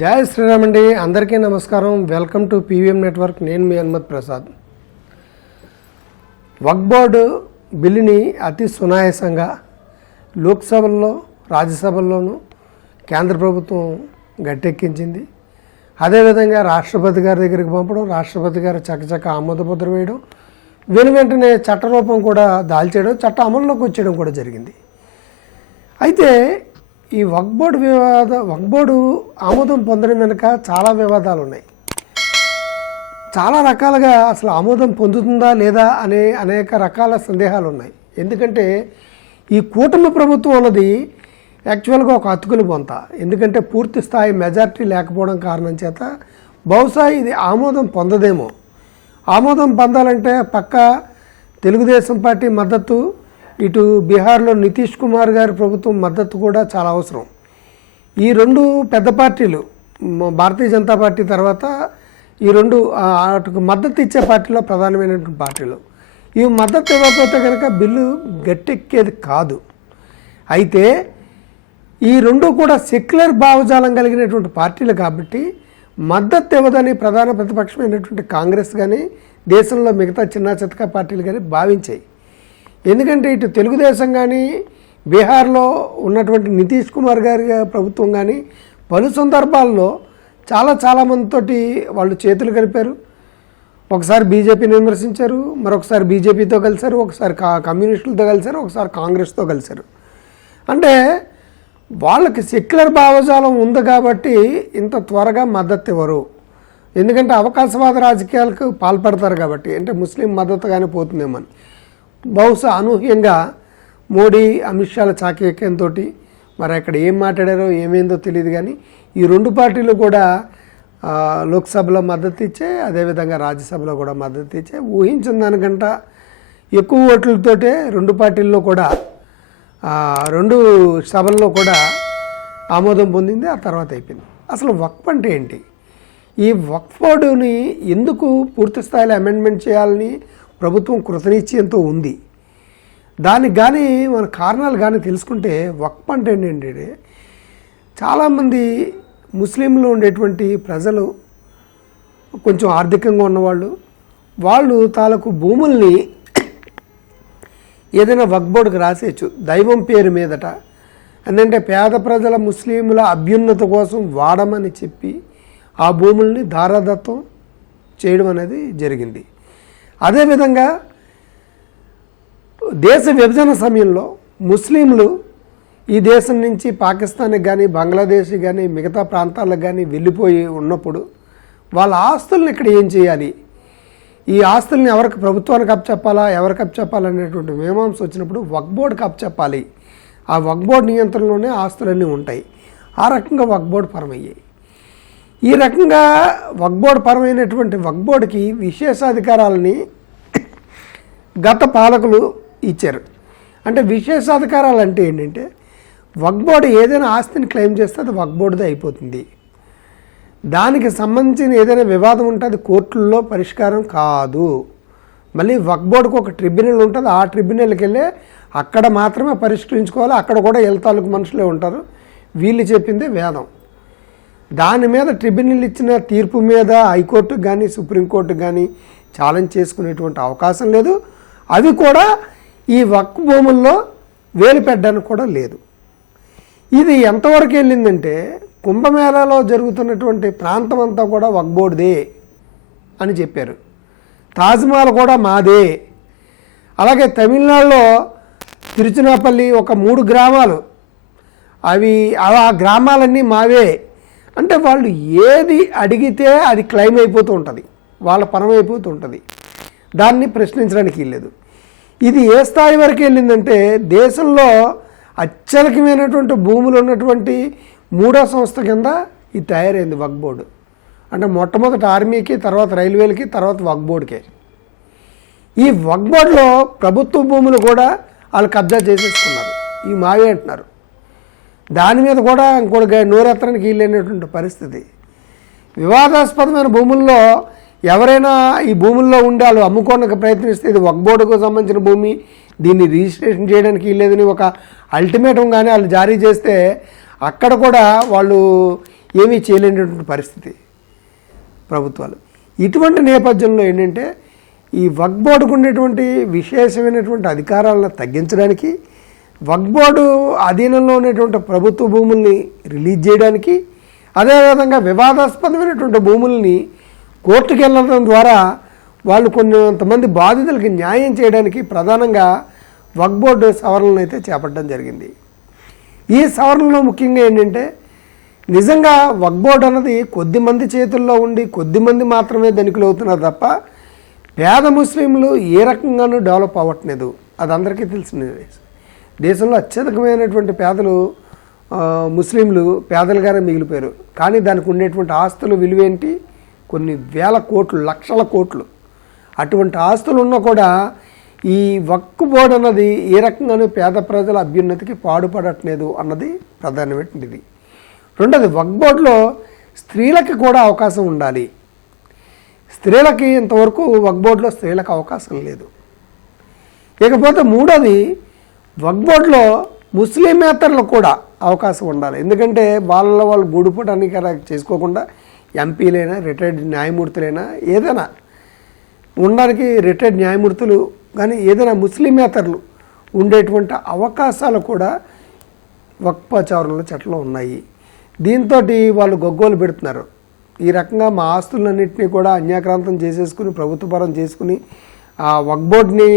జయ శ్రీరామ్ అండి. అందరికీ నమస్కారం. Welcome to PVM network. నేను మీ హనుమత్ ప్రసాద్. వక్ బోర్డు బిల్లుని అతి సునాయాసంగా లోక్సభల్లో రాజ్యసభల్లోనూ కేంద్ర ప్రభుత్వం గట్టెక్కించింది. అదేవిధంగా రాష్ట్రపతి గారి దగ్గరికి పంపడం రాష్ట్రపతి గారు చకచక ఆమోదముద్ర వేయడం వెను వెంటనే చట్టరూపం కూడా దాల్చేయడం చట్ట అమల్లోకి వచ్చేయడం కూడా జరిగింది. అయితే ఈ వక్ బోర్డు వివాద వక్ బోర్డు ఆమోదం పొందడం వెనుక చాలా వివాదాలు ఉన్నాయి చాలా రకాలుగా అసలు ఆమోదం పొందుతుందా లేదా అనే అనేక రకాల సందేహాలు ఉన్నాయి ఎందుకంటే ఈ కూటమి ప్రభుత్వం అన్నది యాక్చువల్గా ఒక అతుకులు పొంత. ఎందుకంటే పూర్తి స్థాయి మెజారిటీ లేకపోవడం కారణం చేత బహుశా ఇది ఆమోదం పొందదేమో. ఆమోదం పొందాలంటే పక్క తెలుగుదేశం పార్టీ మద్దతు ఇటు బీహార్లో నితీష్ కుమార్ గారి ప్రభుత్వం మద్దతు కూడా చాలా అవసరం. ఈ రెండు పెద్ద పార్టీలు భారతీయ జనతా పార్టీ తర్వాత ఈ రెండు అటుకు మద్దతు ఇచ్చే పార్టీలో ప్రధానమైనటువంటి పార్టీలు. ఈ మద్దతు ఇవ్వకపోతే కనుక బిల్లు గట్టెక్కేది కాదు. అయితే ఈ రెండు కూడా సెక్యులర్ భావజాలం కలిగినటువంటి పార్టీలు కాబట్టి మద్దతు ఇవ్వదని ప్రధాన ప్రతిపక్షమైనటువంటి కాంగ్రెస్ కానీ దేశంలో మిగతా చిన్న చితక పార్టీలు కానీ భావించాయి. ఎందుకంటే ఇటు తెలుగుదేశం కానీ బీహార్లో ఉన్నటువంటి నితీష్ కుమార్ గారి ప్రభుత్వం కానీ పలు సందర్భాల్లో చాలా చాలామందితోటి వాళ్ళు చేతులు కలిపారు. ఒకసారి బీజేపీని విమర్శించారు మరొకసారి బీజేపీతో కలిశారు ఒకసారి కా కమ్యూనిస్టులతో కలిశారు ఒకసారి కాంగ్రెస్తో కలిశారు. అంటే వాళ్ళకి సెక్యులర్ భావజాలం ఉంది కాబట్టి ఇంత త్వరగా మద్దతు ఇవ్వరు. ఎందుకంటే అవకాశవాద రాజకీయాలకు పాల్పడతారు కాబట్టి అంటే ముస్లిం మద్దతు కానీ పోతుందేమని బహుశా అనూహ్యంగా మోడీ అమిత్ షాల చాకచక్యంతో మరి అక్కడ ఏం మాట్లాడారో ఏమైందో తెలియదు కానీ ఈ రెండు పార్టీలు కూడా లోక్సభలో మద్దతు ఇచ్చే అదేవిధంగా రాజ్యసభలో కూడా మద్దతు ఇచ్చే ఊహించిన దానికంట ఎక్కువ ఓట్లతోటే రెండు పార్టీల్లో కూడా రెండు సభల్లో కూడా ఆమోదం పొందింది ఆ తర్వాత అయిపోయింది. అసలు వక్ఫ్ అంటే ఏంటి? ఈ వక్ఫ్ బోర్డుని ఎందుకు పూర్తి స్థాయిలో అమెండ్మెంట్ చేయాలని ప్రభుత్వం కృతనిశ్చయంతో ఉంది. దానికి కానీ మన కారణాలు కానీ తెలుసుకుంటే వక్ఫ్ అంటే ఏంటంటే చాలామంది ముస్లింలు ఉండేటువంటి ప్రజలు కొంచెం ఆర్థికంగా ఉన్నవాళ్ళు వాళ్ళు తాలకు భూముల్ని ఏదైనా వక్బోర్డుకు రాసేయచ్చు. దైవం పేరు మీదట. ఎందుకంటే పేద ప్రజల ముస్లింల అభ్యున్నత కోసం వాడమని చెప్పి ఆ భూముల్ని దారాదత్తం చేయడం అనేది జరిగింది. అదేవిధంగా దేశ విభజన సమయంలో ముస్లింలు ఈ దేశం నుంచి పాకిస్తాన్కి కానీ బంగ్లాదేశ్ కానీ మిగతా ప్రాంతాలకు కానీ వెళ్ళిపోయి ఉన్నప్పుడు వాళ్ళ ఆస్తుల్ని ఇక్కడ ఏం చేయాలి? ఈ ఆస్తుల్ని ఎవరికి ప్రభుత్వానికి అప్పచెప్పాలా ఎవరికి అప్పచెప్పాలనేటువంటి మీమాంస వచ్చినప్పుడు వక్ బోర్డుకి అప్పచెప్పాలి ఆ వక్ బోర్డు నియంత్రణలోనే ఆస్తులన్నీ ఉంటాయి. ఆ రకంగా వక్ బోర్డు పరమయ్యాయి ఈ రకంగా వగ్బోర్డు పరమైనటువంటి వగ్బోర్డుకి విశేషాధికారాలని గత పాలకులు ఇచ్చారు. అంటే విశేషాధికారాలు అంటే ఏంటంటే వక్ ఏదైనా ఆస్తిని క్లెయిమ్ చేస్తే అది వగ్బోర్డుదే అయిపోతుంది. దానికి సంబంధించిన ఏదైనా వివాదం ఉంటే అది కోర్టుల్లో పరిష్కారం కాదు. మళ్ళీ వక్బోర్డుకు ఒక ట్రిబ్యునల్ ఉంటుంది ఆ ట్రిబ్యునల్కి వెళ్ళి అక్కడ మాత్రమే పరిష్కరించుకోవాలి అక్కడ కూడా ఎల్తాలకు మనుషులే ఉంటారు. వీళ్ళు చెప్పిందే వేదం. దాని మీద ట్రిబ్యునల్ ఇచ్చిన తీర్పు మీద హైకోర్టుకు కానీ సుప్రీంకోర్టుకు కానీ ఛాలెంజ్ చేసుకునేటువంటి అవకాశం లేదు. అవి కూడా ఈ వక్ భూముల్లో వేలు పెట్టడానికి కూడా లేదు. ఇది ఎంతవరకు వెళ్ళిందంటే కుంభమేళాలో జరుగుతున్నటువంటి ప్రాంతం అంతా కూడా వక్బోర్డుదే అని చెప్పారు. తాజ్మహల్ కూడా మాదే. అలాగే తమిళనాడులో తిరుచినాపల్లి ఒక మూడు గ్రామాలు. అవి ఆ గ్రామాలన్నీ మావే. అంటే వాళ్ళు ఏది అడిగితే అది క్లెయిమ్ అయిపోతూ ఉంటుంది. వాళ్ళ పరం అయిపోతూ ఉంటుంది. దాన్ని ప్రశ్నించడానికి లేదు ఇది ఏ స్థాయి వరకు వెళ్ళిందంటే దేశంలో అత్యధికమైనటువంటి భూములు ఉన్నటువంటి మూడో సంస్థ కింద ఇది తయారైంది వక్ బోర్డు అంటే మొట్టమొదటి ఆర్మీకి తర్వాత రైల్వేలకి తర్వాత వక్ బోర్డుకే ఈ వక్ బోర్డులో ప్రభుత్వ భూములు కూడా వాళ్ళు కబ్జా చేసేసుకున్నారు. ఈ మావే అంటున్నారు. దాని మీద కూడా ఇంకోటి నోరెత్తడానికి వీలైనటువంటి పరిస్థితి. వివాదాస్పదమైన భూముల్లో ఎవరైనా ఈ భూముల్లో ఉండి వాళ్ళు అమ్ముకోవడానికి ప్రయత్నిస్తే ఇది వక్ బోర్డుకు సంబంధించిన భూమి దీన్ని రిజిస్ట్రేషన్ చేయడానికి లేదని ఒక అల్టిమేటం కానీ వాళ్ళు జారీ చేస్తే అక్కడ కూడా వాళ్ళు ఏమీ చేయలేనటువంటి పరిస్థితి ప్రభుత్వాలు. ఇటువంటి నేపథ్యంలో ఏంటంటే ఈ వక్ బోర్డుకు ఉండేటువంటి విశేషమైనటువంటి అధికారాలను తగ్గించడానికి వక్ బోర్డు అధీనంలో ఉన్నటువంటి ప్రభుత్వ భూముల్ని రిలీజ్ చేయడానికి అదేవిధంగా వివాదాస్పదమైనటువంటి భూముల్ని కోర్టుకు వెళ్ళడం ద్వారా వాళ్ళు కొంతమంది బాధితులకి న్యాయం చేయడానికి ప్రధానంగా వక్ బోర్డు సవరణలు అయితే చేపట్టడం జరిగింది. ఈ సవరణలో ముఖ్యంగా ఏంటంటే నిజంగా వక్ బోర్డు అన్నది కొద్దిమంది చేతుల్లో ఉండి కొద్దిమంది మాత్రమే ధనికులు అవుతున్నారు తప్ప పేద ముస్లింలు ఏ రకంగానూ డెవలప్ అవ్వట్లేదు. అది అందరికీ తెలిసిన దేశంలో అత్యధికమైనటువంటి పేదలు ముస్లింలు పేదలుగానే మిగిలిపోయారు. కానీ దానికి ఉండేటువంటి ఆస్తులు విలువేంటి? కొన్ని వేల కోట్లు లక్షల కోట్లు. అటువంటి ఆస్తులు ఉన్నా కూడా ఈ వక్కు బోర్డు అన్నది ఏ రకంగానూ పేద ప్రజల అభ్యున్నతికి పాడుపడట్లేదు అన్నది ప్రధానమైనది రెండోది వక్ బోర్డులో స్త్రీలకి కూడా అవకాశం ఉండాలి. స్త్రీలకి ఇంతవరకు వక్ బోర్డులో స్త్రీలకు అవకాశం లేదు. ఇకపోతే మూడోది వక్బోర్డ్లో ముస్లిమేతరులకు కూడా అవకాశం ఉండాలి. ఎందుకంటే వాళ్ళ వాళ్ళు గూడుపటానికి అలా చేసుకోకుండా ఎంపీలైనా రిటైర్డ్ న్యాయమూర్తులైనా ఏదైనా ఉండడానికి రిటైర్డ్ న్యాయమూర్తులు కానీ ఏదైనా ముస్లిమేతరులు ఉండేటువంటి అవకాశాలు కూడా వక్పాచారంలో చట్టంలో ఉన్నాయి. దీంతో వాళ్ళు గొగ్గోలు పెడుతున్నారు. ఈ రకంగా మా ఆస్తులన్నింటినీ కూడా అన్యాక్రాంతం చేసేసుకుని ప్రభుత్వపరం చేసుకుని ఆ వక్బోర్డ్ని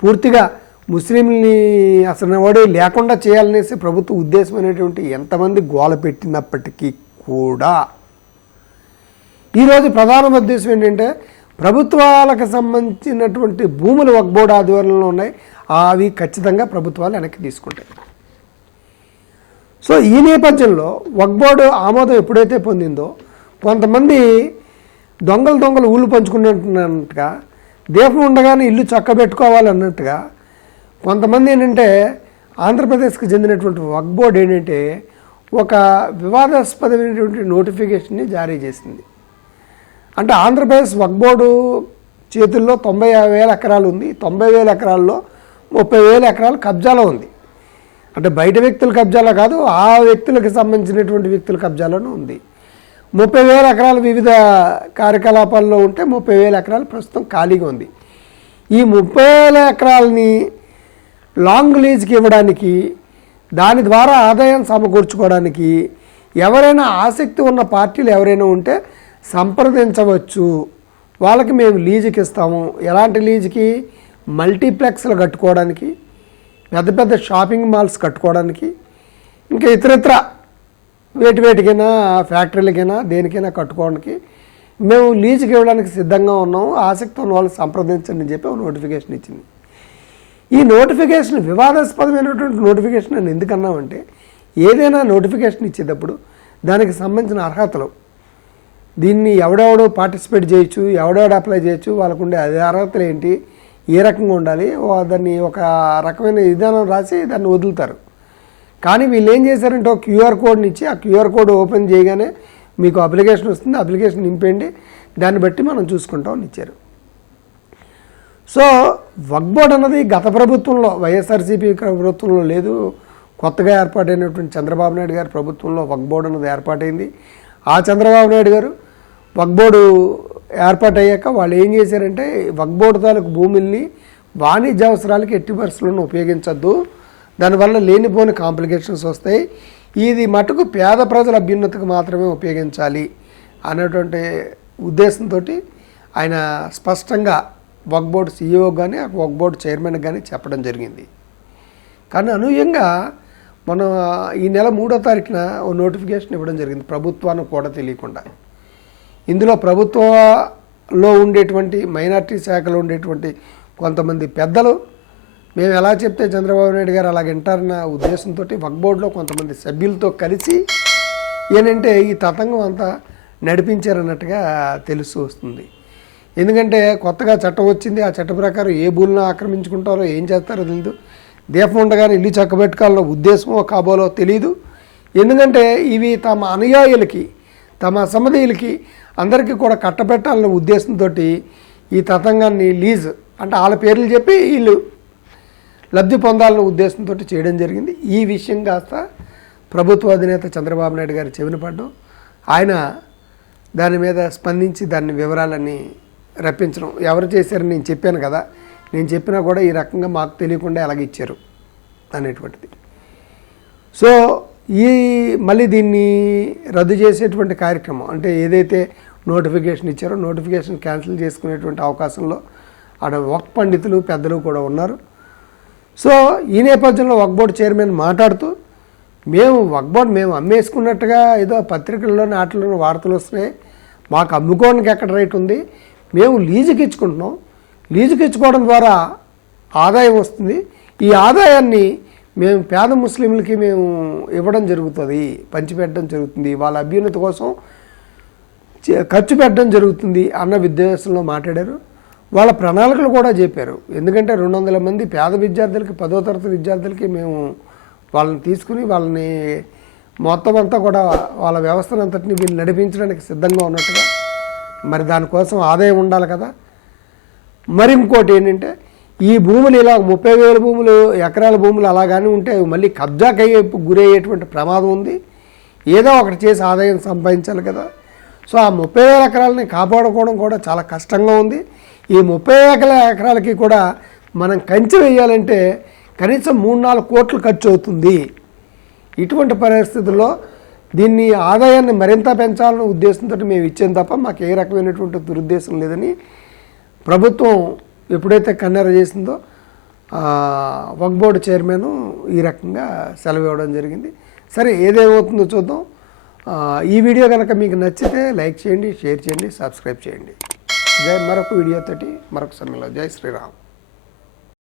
పూర్తిగా ముస్లింని అసలు వాడు లేకుండా చేయాలనేసి ప్రభుత్వ ఉద్దేశం అనేటువంటి ఎంతమంది గోల పెట్టినప్పటికీ కూడా ఈరోజు ప్రధాన ఉద్దేశం ఏంటంటే ప్రభుత్వాలకు సంబంధించినటువంటి భూములు వక్ బోర్డు ఆధ్వర్యంలో ఉన్నాయి. అవి ఖచ్చితంగా ప్రభుత్వాలు వెనక్కి తీసుకుంటాయి. సో ఈ నేపథ్యంలో వక్బోర్డు ఆమోదం ఎప్పుడైతే పొందిందో కొంతమంది దొంగలు దొంగలు ఊళ్ళు పంచుకున్నట్టుగా దీపం ఉండగానే ఇల్లు చక్కబెట్టుకోవాలన్నట్టుగా కొంతమంది ఏంటంటే ఆంధ్రప్రదేశ్కి చెందినటువంటి వక్ బోర్డు ఏంటంటే ఒక వివాదాస్పదమైనటువంటి నోటిఫికేషన్ని జారీ చేసింది. అంటే ఆంధ్రప్రదేశ్ వక్ బోర్డు చేతుల్లో తొంభై వేల ఎకరాలు ఉంది. తొంభై వేల ఎకరాల్లో ముప్పై వేల ఎకరాలు కబ్జాలో ఉంది. అంటే బయట వ్యక్తుల కబ్జాలో కాదు ఆ వ్యక్తులకు సంబంధించినటువంటి వ్యక్తుల కబ్జాలోనూ ఉంది. ముప్పై వేల ఎకరాలు వివిధ కార్యకలాపాల్లో ఉంటే ముప్పై వేల ఎకరాలు ప్రస్తుతం ఖాళీగా ఉంది. ఈ ముప్పై వేల ఎకరాలని లాంగ్ లీజ్కి ఇవ్వడానికి దాని ద్వారా ఆదాయం సమకూర్చుకోవడానికి ఎవరైనా ఆసక్తి ఉన్న పార్టీలు ఎవరైనా ఉంటే సంప్రదించవచ్చు. వాళ్ళకి మేము లీజుకి ఇస్తాము. ఎలాంటి లీజుకి? మల్టీప్లెక్స్లు కట్టుకోవడానికి పెద్ద పెద్ద షాపింగ్ మాల్స్ కట్టుకోవడానికి ఇంకా ఇతరత్ర వేటి వేటికైనా ఫ్యాక్టరీలకైనా దేనికైనా కట్టుకోవడానికి మేము లీజుకి ఇవ్వడానికి సిద్ధంగా ఉన్నాము. ఆసక్తి ఉన్న వాళ్ళు సంప్రదించండి అని చెప్పి నోటిఫికేషన్ ఇచ్చింది. ఈ నోటిఫికేషన్ వివాదాస్పదమైనటువంటి నోటిఫికేషన్ అని ఎందుకన్నామంటే ఏదైనా నోటిఫికేషన్ ఇచ్చేటప్పుడు దానికి సంబంధించిన అర్హతలు. దీన్ని ఎవడెవడో పార్టిసిపేట్ చేయొచ్చు ఎవడెవడ అప్లై చేయొచ్చు వాళ్ళకు ఉండే అదే అర్హతలు ఏంటి ఏ రకంగా ఉండాలి దాన్ని ఒక రకమైన విధానం రాసి దాన్ని వదులుతారు. కానీ వీళ్ళు ఏం చేశారంటే ఒక క్యూఆర్ కోడ్ని ఇచ్చి ఆ క్యూఆర్ కోడ్ ఓపెన్ చేయగానే మీకు అప్లికేషన్ వస్తుంది అప్లికేషన్ నింపేయండి దాన్ని బట్టి మనం చూసుకుంటాం అని ఇచ్చారు. సో వక్ బోర్డ్ అన్నది గత ప్రభుత్వంలో వైఎస్ఆర్సీపీ ప్రభుత్వంలో లేదు. కొత్తగా ఏర్పాటైనటువంటి చంద్రబాబు నాయుడు గారి ప్రభుత్వంలో వక్ బోర్డు అన్నది ఏర్పాటైంది. ఆ చంద్రబాబు నాయుడు గారు వక్ బోర్డు ఏర్పాటయ్యాక వాళ్ళు ఏం చేశారంటే వక్ బోర్డు తాలూకు భూముల్ని వాణిజ్య అవసరాలకి ఎట్టి పరిస్థితులను ఉపయోగించద్దు. దానివల్ల లేనిపోని కాంప్లికేషన్స్ వస్తాయి. ఇది మటుకు పేద ప్రజల అభ్యున్నతికి మాత్రమే ఉపయోగించాలి అనేటువంటి ఉద్దేశంతో ఆయన స్పష్టంగా వక్ బోర్డు సీఈఓ కానీ వక్ బోర్డు చైర్మన్ కానీ చెప్పడం జరిగింది. కానీ అనూహ్యంగా మనం ఈ నెల మూడో తారీఖున ఓ నోటిఫికేషన్ ఇవ్వడం జరిగింది. ప్రభుత్వానికి కూడా తెలియకుండా. ఇందులో ప్రభుత్వంలో ఉండేటువంటి మైనార్టీ శాఖలో ఉండేటువంటి కొంతమంది పెద్దలు మేము ఎలా చెప్తే చంద్రబాబు నాయుడు గారు అలా వింటారన్న ఉద్దేశంతో వక్ బోర్డులో కొంతమంది సభ్యులతో కలిసి ఏంటంటే ఈ తతంగం అంతా నడిపించారన్నట్టుగా తెలుస్తూ వస్తుంది. ఎందుకంటే కొత్తగా చట్టం వచ్చింది ఆ చట్ట ప్రకారం ఏ భూమిని ఆక్రమించుకుంటారో ఏం చేస్తారో తెలియదు దీపం ఉండగానే ఇల్లు చక్కబెట్టుకోవాలన్న ఉద్దేశమో కాబోలో తెలియదు ఎందుకంటే ఇవి తమ అనుయాయులకి తమ అసమ్మధీయులకి అందరికీ కూడా కట్టబెట్టాలన్న ఉద్దేశంతో ఈ తతంగాన్ని లీజ్ అంటే వాళ్ళ పేర్లు చెప్పి వీళ్ళు లబ్ధి పొందాలన్న ఉద్దేశంతో చేయడం జరిగింది. ఈ విషయం కాస్త ప్రభుత్వ అధినేత చంద్రబాబు నాయుడు గారి చెవిన పడ్డం. ఆయన దాని మీద స్పందించి దాని వివరాలన్నీ రప్పించడం. ఎవరు చేశారని నేను చెప్పాను కదా. నేను చెప్పినా కూడా ఈ రకంగా మాకు తెలియకుండా ఎలాగ ఇచ్చారు అనేటువంటిది. సో ఈ మళ్ళీ దీన్ని రద్దు చేసేటువంటి కార్యక్రమం అంటే ఏదైతే నోటిఫికేషన్ ఇచ్చారో నోటిఫికేషన్ క్యాన్సిల్ చేసుకునేటువంటి అవకాశంలో ఆడ వక్ పండితులు పెద్దలు కూడా ఉన్నారు. సో ఈ నేపథ్యంలో వక్ బోర్డు చైర్మన్ మాట్లాడుతూ మేము వక్ బోర్డు మేము అమ్మేసుకున్నట్టుగా ఏదో పత్రికల్లో నాటిలోనూ వార్తలు వస్తున్నాయి. మాకు అమ్ముకోవడానికి ఎక్కడ రేట్ ఉంది? మేము లీజుకి ఇచ్చుకుంటున్నాం. లీజుకి ఇచ్చుకోవడం ద్వారా ఆదాయం వస్తుంది. ఈ ఆదాయాన్ని మేము పేద ముస్లింలకి మేము ఇవ్వడం జరుగుతుంది. పంచిపెట్టడం జరుగుతుంది. వాళ్ళ అభ్యున్నతి కోసం చే- ఖర్చు పెట్టడం జరుగుతుంది అన్న విద్యావేశంలో మాట్లాడారు. వాళ్ళ ప్రణాళికలు కూడా చెప్పారు. ఎందుకంటే రెండు వందల మంది పేద విద్యార్థులకి పదో తరగతి విద్యార్థులకి మేము వాళ్ళని తీసుకుని వాళ్ళని మొత్తం అంతా కూడా వాళ్ళ వ్యవస్థను అంతటిని వీళ్ళు నడిపించడానికి సిద్ధంగా ఉన్నట్టుగా మరి దానికోసం ఆదాయం ఉండాలి కదా. మరి ఇంకోటి ఏంటంటే ఈ భూములు ఇలా ముప్పై వేల భూములు ఎకరాల భూములు అలాగానే ఉంటే మళ్ళీ కబ్జాకి అయ్యే గురయ్యేటువంటి ప్రమాదం ఉంది. ఏదో ఒకటి చేసి ఆదాయం సంపాదించాలి కదా. సో ఆ ముప్పై వేల ఎకరాలని కాపాడుకోవడం కూడా చాలా కష్టంగా ఉంది. ఈ ముప్పై వేల ఎకరాలకి కూడా మనం కంచె వేయాలంటే కనీసం మూడు నాలుగు కోట్లు ఖర్చు అవుతుంది. ఇటువంటి పరిస్థితుల్లో దీన్ని ఆదాయాన్ని మరింత పెంచాలనే ఉద్దేశంతో మేము ఇచ్చాం తప్ప మాకు ఏ రకమైనటువంటి దురుద్దేశం లేదని ప్రభుత్వం ఎప్పుడైతే కన్నెర చేసిందో వక్ బోర్డు చైర్మన్ ఈ రకంగా సెలవు ఇవ్వడం జరిగింది. సరే ఏదేమవుతుందో చూద్దాం. ఈ వీడియో కనుక మీకు నచ్చితే లైక్ చేయండి షేర్ చేయండి సబ్స్క్రైబ్ చేయండి. జై మరొక వీడియోతోటి మరొక సమయంలో జై శ్రీరామ్.